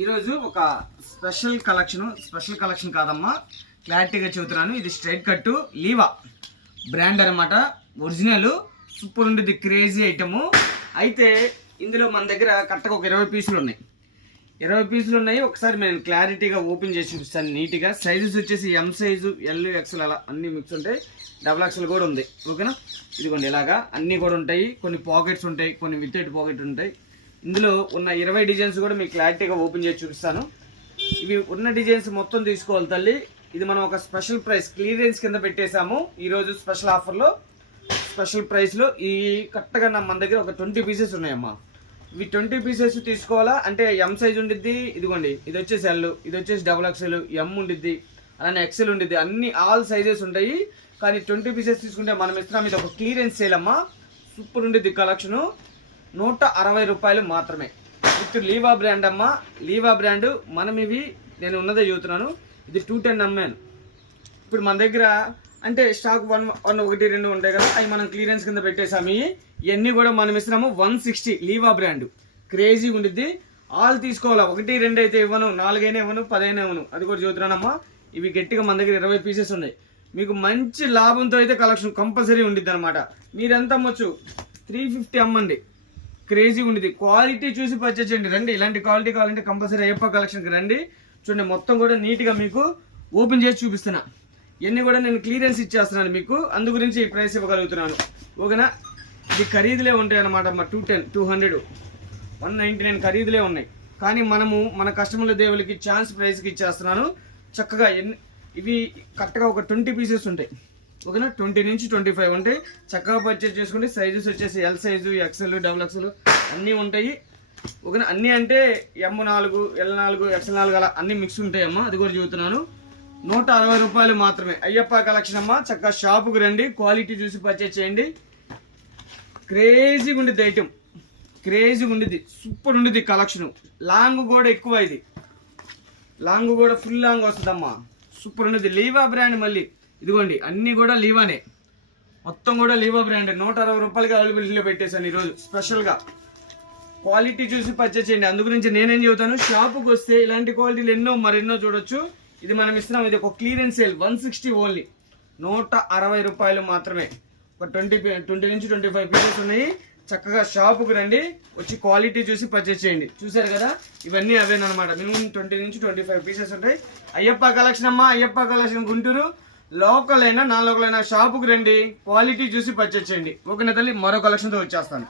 ఈరోజు ఒక special collection కాదమ్మా, క్లారిటీగా చెబుతున్నాను. ఇది స్ట్రైట్ కట్టు లీవా బ్రాండ్ అనమాట. ఒరిజినల్ సూపర్ ఉండేది, క్రేజీ ఐటము. అయితే ఇందులో మన దగ్గర కరెక్ట్గా ఒక 20 పీసులు ఉన్నాయి. 20 పీసులు ఉన్నాయి. ఒకసారి నేను క్లారిటీగా ఓపెన్ చేసి చూపిస్తాను నీట్గా. సైజెస్ వచ్చేసి ఎం సైజు, ఎల్, ఎక్స్ఎల్ అలా అన్ని మిక్స్ ఉంటాయి. డబుల్ ఎక్స్ఎల్ కూడా ఉంది, ఓకేనా. ఇదిగోండి ఇలాగా అన్నీ కూడా ఉంటాయి. కొన్ని పాకెట్స్ ఉంటాయి, కొన్ని వితౌట్ పాకెట్ ఉంటాయి. ఇందులో ఉన్న 20 డిజైన్స్ కూడా మీకు క్లారిటీగా ఓపెన్ చేసి చూపిస్తాను. ఇవి ఉన్న డిజైన్స్ మొత్తం తీసుకోవాలి తల్లి. ఇది మనం ఒక స్పెషల్ ప్రైస్ క్లియరెన్స్ కింద పెట్టేశాము. ఈరోజు స్పెషల్ ఆఫర్లో స్పెషల్ ప్రైస్లో ఈ కరెక్ట్గా మన దగ్గర ఒక 20 పీసెస్ ఉన్నాయమ్మా. ఇవి 20 పీసెస్ తీసుకోవాలా అంటే ఎం సైజ్ ఉండిద్ది. ఇదిగోండి ఇది వచ్చేసి ఎల్, ఇది వచ్చేసి డబుల్ ఎక్స్ఎల్, ఎం ఉండిద్ది, అలానే ఎక్స్ఎల్ ఉండిద్ది. అన్ని ఆల్ సైజెస్ ఉంటాయి. కానీ 20 పీసెస్ తీసుకుంటే మనం ఇస్తున్నాం. ఇది ఒక క్లియరెన్స్ సేల్ అమ్మా. సూపర్ ఉండిద్ది కలెక్షను. 160 రూపాయలు మాత్రమే. విత్ లీవా బ్రాండ్ అమ్మా. లీవా బ్రాండ్. మనం ఇవి నేను ఉన్నదే చెబుతున్నాను. ఇది 210 అమ్మాను. ఇప్పుడు మన దగ్గర అంటే స్టాక్ 1, 1, 2 ఉంటాయి కదా, అవి మనం క్లియరెన్స్ కింద పెట్టేసాము. ఇవన్నీ కూడా మనం ఇస్తున్నాము 160. లీవా బ్రాండ్ క్రేజీ ఉండిద్ది. ఆల్ తీసుకోవాలా. 1, 2 అయితే ఇవ్వను, 4 అయినా ఇవ్వను, 10 అయినా ఇవ్వను. అది కూడా చెబుతున్నానమ్మా. ఇవి గట్టిగా మన దగ్గర 20 పీసెస్ ఉన్నాయి. మీకు మంచి లాభంతో అయితే కలెక్షన్ కంపల్సరీ ఉండిద్ది అనమాట. మీరు ఎంత అమ్మొచ్చు? 350 అమ్మండి. క్రేజీ ఉండిద్ది. క్వాలిటీ చూసి పర్చేజ్ చేయండి. రండి, ఇలాంటి క్వాలిటీ కావాలంటే కంపల్సరీ అయ్యప్ప కలెక్షన్కి రండి. చూడండి మొత్తం కూడా నీట్గా మీకు ఓపెన్ చేసి చూపిస్తున్నా. ఇవన్నీ కూడా నేను క్లియరెన్స్ ఇచ్చేస్తున్నాను మీకు. అందు గురించి ఈ ప్రైస్ ఇవ్వగలుగుతున్నాను, ఓకేనా. ఇది ఖరీదులే ఉంటాయి అనమాట అమ్మ. 210, 200, 199 ఖరీదులే ఉన్నాయి. కానీ మనము మన కస్టమర్ల దేవులకి ఛాన్స్ ప్రైస్కి ఇచ్చేస్తున్నాను. చక్కగా ఇవి కరెక్ట్గా ఒక 20 పీసెస్ ఉంటాయి, ఓకేనా. 20 నుంచి 25 ఉంటాయి. చక్కగా పర్చేజ్ చేసుకోండి. సైజెస్ వచ్చేసి L size, XL, double XL అన్నీ ఉంటాయి, ఓకేనా. అన్నీ అంటే M4, L4, XL4 అలా అన్నీ మిక్స్ ఉంటాయి అమ్మ. అది కూడా చెబుతున్నాను. 160 రూపాయలు మాత్రమే. అయ్యప్ప కలెక్షన్ అమ్మ. చక్కగా షాపుకి రండి, క్వాలిటీ చూసి పర్చేజ్ చేయండి. క్రేజీగా ఉండిద్ది ఐటమ్, క్రేజీగా ఉండిద్ది. సూపర్ ఉండిద్ది కలెక్షన్. లాంగ్ కూడా ఎక్కువ, ఇది లాంగ్ కూడా ఫుల్ లాంగ్ వస్తుందమ్మా. సూపర్ ఉండిద్ది. లీవా బ్రాండ్. మళ్ళీ ఇదిగోండి అన్నీ కూడా లీవానే, మొత్తం కూడా లీవా బ్రాండ్. 160 రూపాయలకి అవైలబిలిటీలో పెట్టేశాను ఈరోజు స్పెషల్గా. క్వాలిటీ చూసి పర్చేజ్ చేయండి. అందు గురించి నేనేం చెబుతాను, షాపుకి వస్తే ఇలాంటి క్వాలిటీలు ఎన్నో మరెన్నో చూడొచ్చు. ఇది మనం ఇస్తున్నాం. ఇది ఒక క్లియరెన్స్ సేల్ 160 ఓన్లీ. 160 రూపాయలు మాత్రమే. ఒక 20 నుంచి 25 పీసెస్ ఉన్నాయి. చక్కగా షాపుకి రండి, వచ్చి క్వాలిటీ చూసి పర్చేజ్ చేయండి. చూసారు కదా, ఇవన్నీ అవేనమాట. మినిమం 20 నుంచి 25 పీసెస్ ఉంటాయి. అయ్యప్ప కలెక్షన్ అమ్మా. అయ్యప్ప కలెక్షన్ గుంటూరు. లోకల్ అయినా నాన్ లోకల్ అయినా షాపుకి రండి, క్వాలిటీ చూసి పర్చేజ్ చేయండి, ఓకేనా తల్లి. మరో కలెక్షన్తో వచ్చేస్తాను.